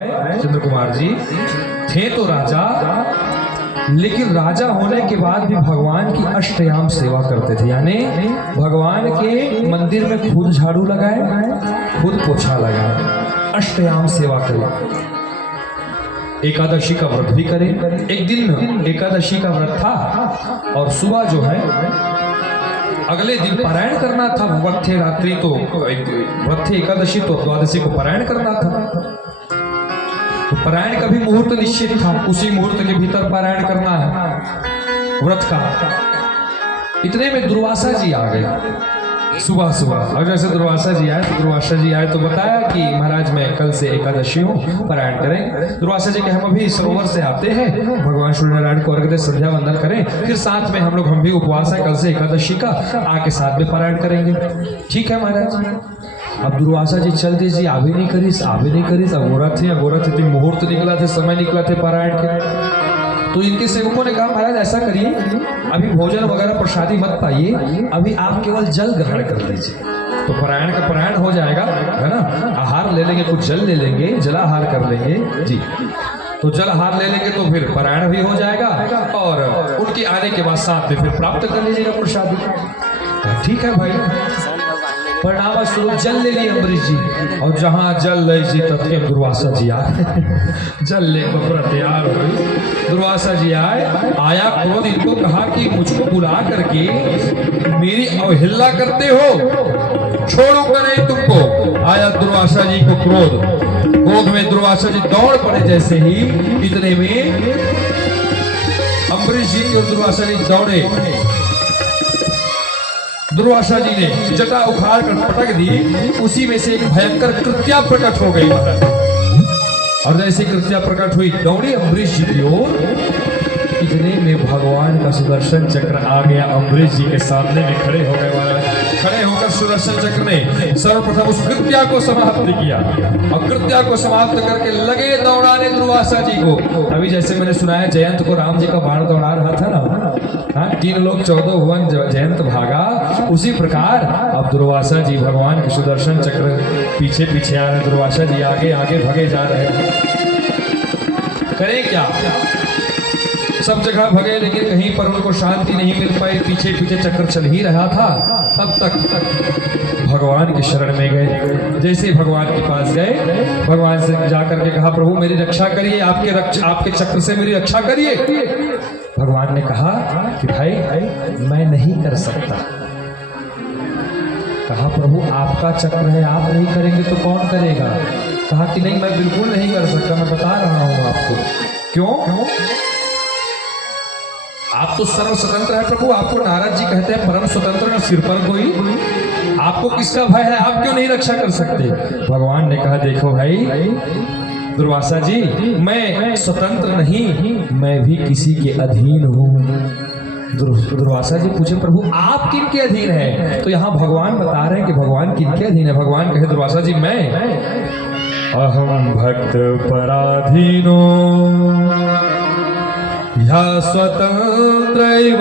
चंद्र कुमार जी थे तो राजा, लेकिन राजा होने के बाद भी भगवान की अष्टयाम सेवा करते थे। यानी भगवान के मंदिर में खुद झाड़ू लगाए, खुद पोछा लगाए, अष्टयाम सेवा करें, एकादशी का व्रत भी करें। एक दिन एकादशी का व्रत था और सुबह जो है अगले दिन पारायण करना था। व्रत थे रात्रि तो व्रत थे एकादशी, तो द्वादशी को पारायण करना था। तो पारायण का भी मुहूर्त निश्चित था, उसी मुहूर्त के भीतर पारायण करना है व्रत का। इतने में दुर्वासा जी आ गए सुबह सुबह। और जैसे दुर्वासा जी आए तो बताया कि महाराज मैं कल से एकादशी हूँ, पारायण करें। दुर्वासा जी के हम अभी सरोवर से आते हैं, भगवान सूर्यनारायण को अर्घ्य दे संध्या वंदन करें, फिर साथ में हम भी उपवास है कल से एकादशी का, आके साथ में पारायण करेंगे। ठीक है महाराज। अब दुर्वासा जी चलते जी आवे नहीं करीस। अगोरत थे, मुहूर्त निकला थे, समय निकला थे पारायण के। तो इनके सेवकों ने कहा महाराज ऐसा करिए, अभी भोजन वगैरह प्रसादी मत पाइए, अभी आप केवल जल ग्रहण कर लीजिए, तो पारायण का पारायण हो जाएगा, है ना। आहार ले लेंगे, कुछ जल ले लेंगे, जलाहार कर लेंगे जी। तो जल आहार ले लेंगे तो फिर पारायण भी हो जाएगा और उनके आने के बाद साथ में फिर प्राप्त कर लीजिएगा प्रसादी। ठीक है भाई। परिणाम स्वरूप जल ले लिए अम्बरीश जी, और जहां जल ले जी तत्के दुर्वासा जी आए। जल ले पूरा तैयार हो गई। दुर्वासा जी आया क्रोध, इनको कहा कि मुझको बुला करके मेरी अवहेलना करते हो, छोड़ूंगा नहीं तुमको। आया दुर्वासा जी को क्रोध में दुर्वासा जी दौड़ पड़े। जैसे ही इतने में अम्बरीश जी और दुर्वासा जी दौड़े। दुर्वासा जी ने जटा उखाड़ कर पटक दी, उसी में से एक भयंकर कृत्या प्रकट हो गई महाराज। और जैसे कृत्या प्रकट हुई, दौड़ी अम्बरीश जी की ओर। इतने में भगवान का सुदर्शन चक्र आ गया, अम्बरीश जी के सामने में खड़े हो गए महाराज। खड़े होकर सुदर्शन चक्र ने सर्वप्रथम उस कृत्या को समाप्त किया, और कृत्या को समाप्त करके लगे दौड़ाने दुर्वासा जी को। अभी जैसे मैंने सुनाया जयंत को राम जी का बाण दौड़ा रहा था ना, हाँ, 3 लोग 14 भुवन जयंत भागा, उसी प्रकार अब दुर्वासा जी भगवान के सुदर्शन चक्र पीछे पीछे आ रहे, दुर्वासा जी आगे आगे भगे जा रहे। करें क्या, सब जगह भगे, लेकिन कहीं पर उनको शांति नहीं मिल पाई। पीछे पीछे चक्र चल ही रहा था। तब तक भगवान के शरण में गए। जैसे भगवान के पास गए, भगवान से जाकर के कहा प्रभु मेरी रक्षा करिए, आपके चक्र से मेरी रक्षा करिए। भगवान ने कहा कि भाई मैं नहीं कर सकता। कहा प्रभु आपका चक्र है, आप नहीं करेंगे तो कौन करेगा। कहा कि नहीं मैं बिल्कुल नहीं कर सकता, मैं बता रहा हूं आपको। क्यों? आप तो सर्व स्वतंत्र है प्रभु, आपको नारद जी कहते हैं परम स्वतंत्र, न सिर पर कोई। आपको किसका भय है, आप क्यों नहीं रक्षा कर सकते। भगवान ने कहा देखो भाई दुर्वासा जी, मैं स्वतंत्र नहीं, मैं भी किसी के अधीन हूँ। दुर्वासा जी पूछे प्रभु आप किन के अधीन है। तो यहाँ भगवान बता रहे हैं कि भगवान किन के अधीन है। भगवान कहे दुर्वासा जी मैं अहम भक्त पराधीनो या स्वतंत्रैव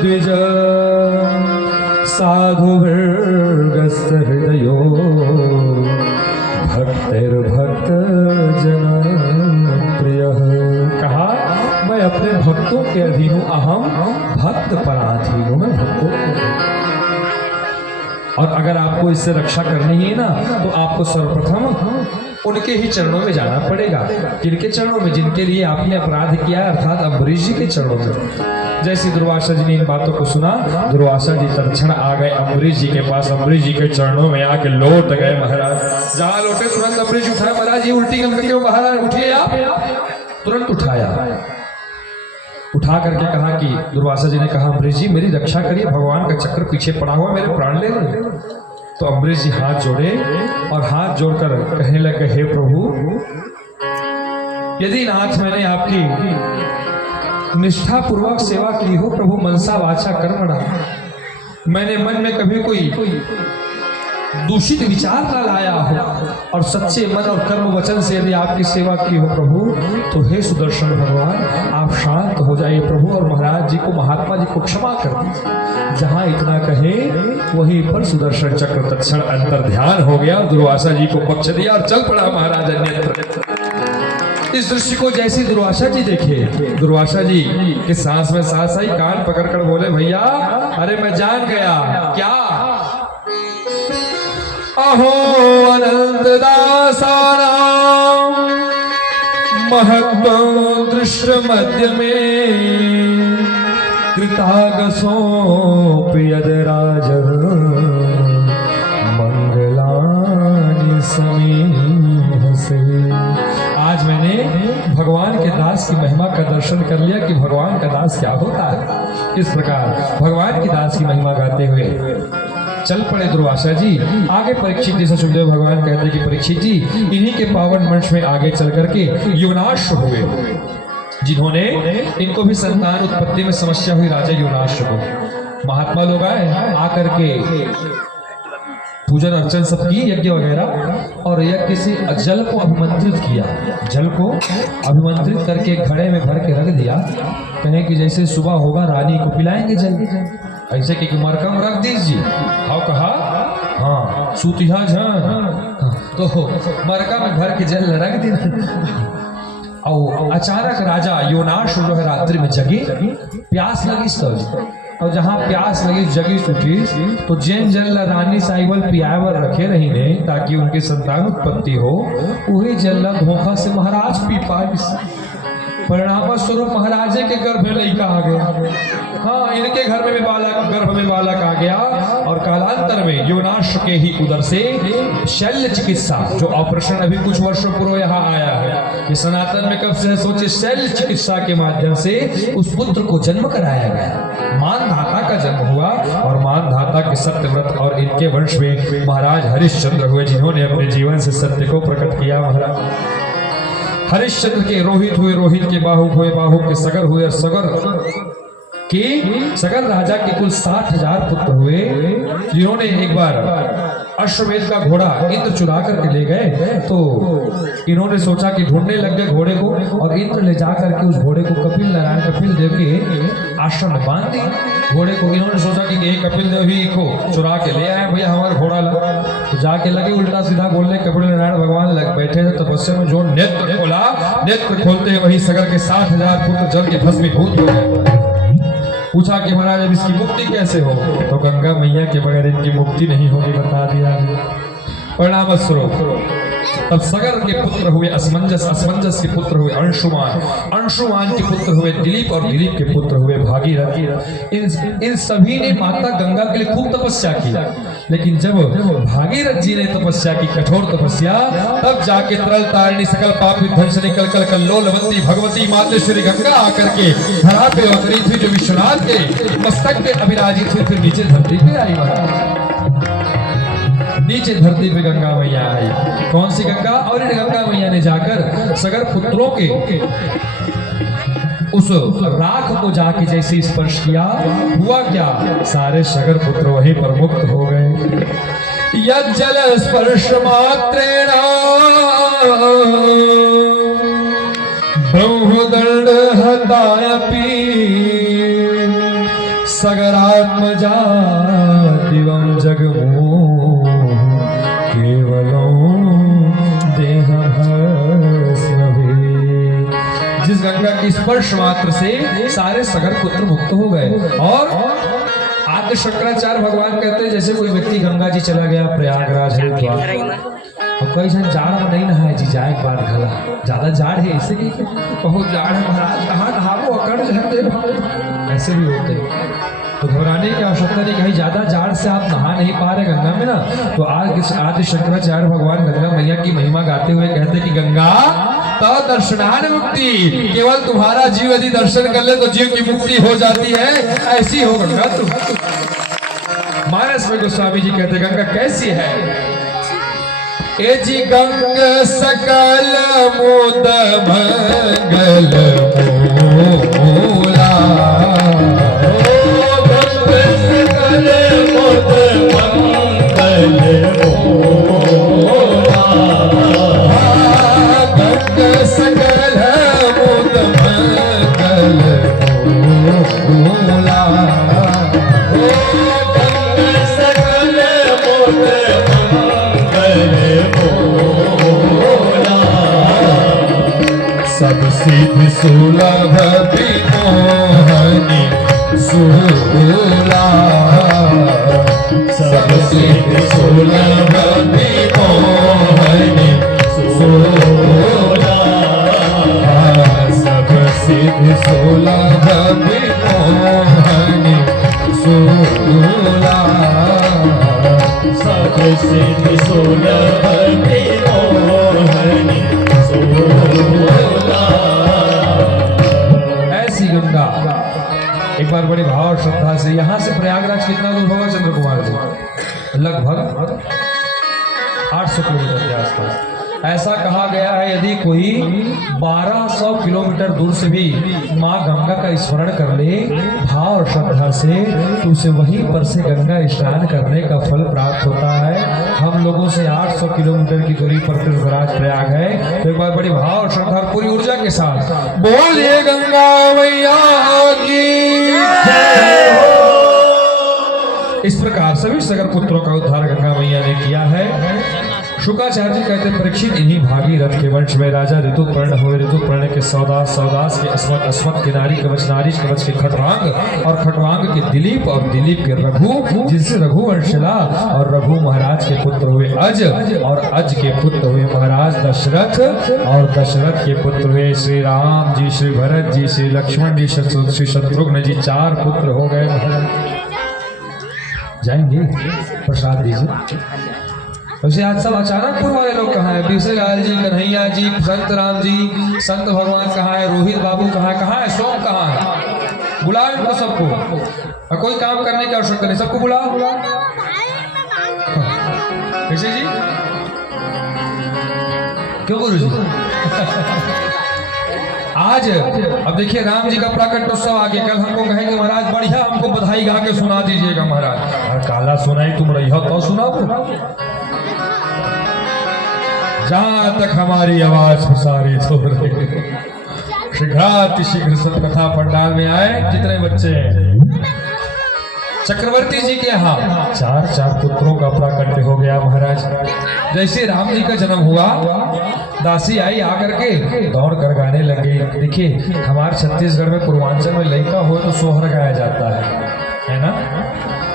द्विज साधुभिर्गस्य हृदयो भक्तिर्भक्त जन प्रियः। कहा मैं अपने भक्तों के अधीन हूं, अहम भक्त पराधीन हूं, मैं भक्तों के। और अगर आपको इससे रक्षा करनी है ना, तो आपको सर्वप्रथम उनके ही चरणों में जाना पड़ेगा। किनके चरणों में, जिनके लिए आपने अपराध किया, अर्थात अम्बरीश जी के चरणों में। जैसे दुर्वासा जी ने इन बातों को सुना, दुर्वासा जी तत्क्षण आ गए अम्बरीश जी के पास, अम्बरीश जी के चरणों में आके लौट गए महाराज। जहां लौटे तुरंत अम्बरीश जी उठाए, महाराज ये उल्टी गल करके महाराज उठिए आप। तुरंत उठाया, उठा करके कहा कि दुर्वासा जी ने कहा अम्बरीश जी मेरी रक्षा करिए, भगवान का चक्र पीछे पड़ा हुआ, मेरे प्राण ले रहे। तो अम्बरीश जी हाथ जोड़े और हाथ जोड़कर कहने लगे हे प्रभु, यदि नाथ मैंने आपकी निष्ठा पूर्वक सेवा की हो प्रभु, मनसा वाचा कर्मणा, मैंने मन में कभी कोई दूषित विचार न लाया हो और सच्चे मन और कर्म वचन से यदि आपकी सेवा की हो प्रभु, तो हे सुदर्शन भगवान आप शांत हो जाइए प्रभु, और महाराज जी को, महात्मा जी को क्षमा कर दीजिए। जहां इतना कहे वहीं पर सुदर्शन चक्र तत्क्षण अंतर ध्यान हो गया, दुर्वासा जी को पक्ष दिया और चल पड़ा महाराज अन्यत्र। इस दृश्य को जैसी दुर्वासा जी देखे, दुर्वासा जी के सांस में सांस आई, कान पकड़कर बोले भैया अरे मैं जान गया। क्या? अहो अनंत दासानां महत्व दृष्ट मध्य में कृतागसोऽपि यदराजः मंगलानि समीहसे। आज मैंने भगवान के दास की महिमा का दर्शन कर लिया कि भगवान का दास क्या होता है। इस प्रकार भगवान की दास की महिमा गाते हुए चल पड़े दुर्वासा जी। आगे परीक्षित जी से सुखदेव भगवान कहते हैं कि परीक्षित जी इन्हीं के पावन मंच में आगे चल करके युवनाश हुए, जिन्होंने इनको भी संतान उत्पत्ति में समस्या हुई। राजा युवनाश को महात्मा लोग आए, आकर के पूजन अर्चन सब की, यज्ञ वगैरह, और यज्ञ से जल को अभिमंत्रित किया। जल को अभिमंत्रित करके घड़े में भर के रख दिया। कहें कि जैसे सुबह होगा रानी को पिलाएंगे जल, ऐसे कि मरकम रख दीजिए। हाँ कहा, हाँ सूतिहा झान, तो मरका में भर के जल रख दी। और अचानक राजा योनाश जो है रात्रि में जगी, प्यास लगी सब, और जहाँ प्यास लगी जगी सुखी, तो जैन जल रानी साहिबल पियावर रखे रही ने ताकि उनकी संतान उत्पत्ति हो, वही जल धोखा से महाराज पी पाए। परिणाम स्वरूप महाराजे के गर्भ में लड़का आ गया। हाँ, इनके घर में भी बालक, गर्भ में बालक आ गया। और कालांतर में योनाश के ही उदर से शल्य चिकित्सा, जो ऑपरेशन अभी कुछ वर्षों पूर्व यहाँ आया है, कि सनातन में कब से सोचे, शल्य चिकित्सा के माध्यम से उस पुत्र को जन्म कराया गया। मानधाता का जन्म हुआ, और मानधाता के सत्यव्रत और इनके वंश में महाराज हरिश्चंद्र हुए, जिन्होंने अपने जीवन से सत्य को प्रकट किया। महाराज हरिश्चंद्र के रोहित हुए, रोहित के बाहु हुए, बाहु के सगर हुए, और सगर राजा के कुल 60,000 पुत्र हुए, जिन्होंने एक बार अश्वमेध का घोड़ा इंद्र चुरा करके ले गए। तो इन्होंने सोचा कि ढूंढने लग गए घोड़े को, और इंद्र ले जा करके उस घोड़े को कपिल नारायण, कपिल देव के आश्रम में बांध दिया। घोड़े को इन्होंने सोचा कि ये कपिल देव ही को चुरा के ले आए, भैया हमारा घोड़ा लगा। तो जाके लगे उल्टा सीधा बोलने, कपिल नारायण भगवान लग बैठे थे तपस्या में, जो नेत्र खोला, नेत्र खोलते वही सगर के 60,000 पुत्र जल के भस्मीभूत हो गए। पूछा कि महाराज अब इसकी मुक्ति कैसे हो? तो गंगा मैया के बगैर इनकी मुक्ति नहीं होगी, बता दिया। परिणाम स्वरूप तब सगर के पुत्र हुए असमंजस, असमंजस के पुत्र हुए अंशुमान, अंशुमान के पुत्र हुए दिलीप, और दिलीप के पुत्र हुए भागीरथ। इन सभी ने माता गंगा के लिए खूब तपस्या की। लेकिन जब भागीरथ जी ने तपस्या की, कठोर तपस्या, तब जाके तरल तारिणी सकल पाप विध्वंसनी कल कल्लोलवंती भगवती माते श्री गंगा आकर के धरा पे अवतरी थी, जो विश्वनाथ के मस्तक पे अभिराजित हुई, फिर नीचे धरती पे आई। महाराज नीचे धरती पे गंगा मैया आई। कौन सी गंगा? और इन गंगा मैया ने जाकर सगर पुत्रों के उस राख को जाके जैसे स्पर्श किया, हुआ क्या? सारे सगर पुत्र वहीं पर मुक्त हो गए। यज्जल स्पर्श मात्रेण ब्रह्मदंड हतायपि सगरात्मजा दिवं जगमो जिस गंगा की स्पर्श मात्र से सारे सगर पुत्र मुक्त हो गए। और आद्य शंकराचार्य भगवान कहते हैं, जैसे कोई व्यक्ति गंगा जी चला गया प्रयागराज हरिद्वार, और कई जन जाड़ में नहीं नहाए जी, जाए एक बार घला, ज्यादा जाड़ है इसे बहुत जाड़ है महाराज, कहाँ नहावो अकड़ जाते, ऐसे भी होते हैं। तो घबराने की आवश्यकता नहीं, कहीं ज्यादा जाड़ से आप नहा नहीं पा रहे गंगा में ना, तो आज आदि शंकराचार्य भगवान गंगा मैया की महिमा गाते हुए कहते कि गंगा तो दर्शनान मुक्ति, केवल तुम्हारा जीव यदि दर्शन कर ले तो जीव की मुक्ति हो जाती है। ऐसी हो गंगा तुम। मानस में गोस्वामी जी कहते गंगा कैसी है? ए जी गंगा सकल मुद मंगल मूला, सब सिद्ध सुलभ विमोहनी सूला, सब सिद्ध सुलभ विमोहनी सूला, सब सिद्ध सुलभ विमोहनी सूला, सब सिद्ध सुलभ विमोहनी सूला। ऐसी गंगा एक बार बड़े भाव और श्रद्धा से, यहाँ से प्रयागराज कितना दूर होगा चंद्र कुमार जी? लगभग 800 किलोमीटर के आसपास। ऐसा कहा गया है यदि कोई 1200 किलोमीटर दूर से भी माँ गंगा का स्मरण कर ले भाव और श्रद्धा से, तो उसे वहीं पर से गंगा स्नान करने का फल प्राप्त होता है। हम लोगों से 800 किलोमीटर की दूरी पर तीर्थराज प्रयाग है। तो एक बार बड़ी भाव और श्रद्धा और पूरी ऊर्जा के साथ बोलिए गंगा मैया की जय हो। इस प्रकार सभी सगर पुत्रों का उद्धार गंगा मैया ने किया है। शुक्राचार्य जी कहते परीक्षित इन्हीं भागीरथ के वंश में राजा ऋतुपर्ण हुए। ऋतुपर्ण के सौदास के अस्मत, अस्मत के नारी कवच, नारी कवच के खटवांग, और खटवांग के दिलीप, और दिलीप के रघु, जिनसे रघुवंश चला, और रघु महाराज के पुत्र हुए अज, और अज के पुत्र हुए महाराज दशरथ, और दशरथ के पुत्र हुए श्री राम जी, श्री भरत जी, श्री लक्ष्मण जी, श्री शत्रुघ्न जी। 4 पुत्र हो गए महाराज। जाएंगे प्रसाद दीजिए। वैसे आज सब अचानकपुर वाले लोग कहाँ हैं? बीसे लाल जी, कन्हैया जी, संत राम जी, संत भगवान कहाँ है? रोहित बाबू कहाँ है? सोम कहाँ है? बुलाओ इनको सबको। और कोई काम करने की आवश्यकता नहीं, सबको बुलाओ। कैसे जी? क्यों गुरु जी? आज अब देखिए राम जी का प्राकट उत्सव आगे, कल हमको कहेंगे महाराज बढ़िया हमको बधाई गा के सुना दीजिएगा महाराज। और काला सुनाई तुम रही हो तो सुनाओ। जहां तक हमारी आवाज प्रसारित हो रही, शीघ्र सब कथा पंडाल में आए। जितने बच्चे हैं चक्रवर्ती जी के यहाँ 4 पुत्रों का प्राकट्य हो गया महाराज। जैसे राम जी का जन्म हुआ, दासी आई आकर के दौड़ कर गाने लगे। देखिए हमारे छत्तीसगढ़ में पूर्वांचल में लड़का हो तो सोहर गाया जाता है ना।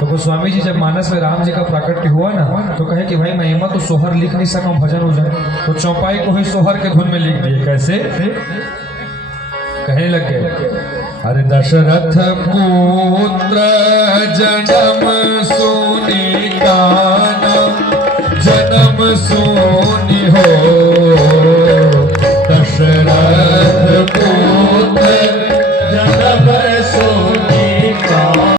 तो गोस्वामी जी जब मानस में राम जी का प्राकट्य हुआ ना, तो कहे कि भाई महिमा तो सोहर लिख नहीं सका, भजन हो जाए, तो चौपाई को ही सोहर के धुन में लिख दिए। कैसे? कहने लग गए, अरे दशरथ पुत्र जन्म सुनी कानम, जन्म सुनी हो दशरथ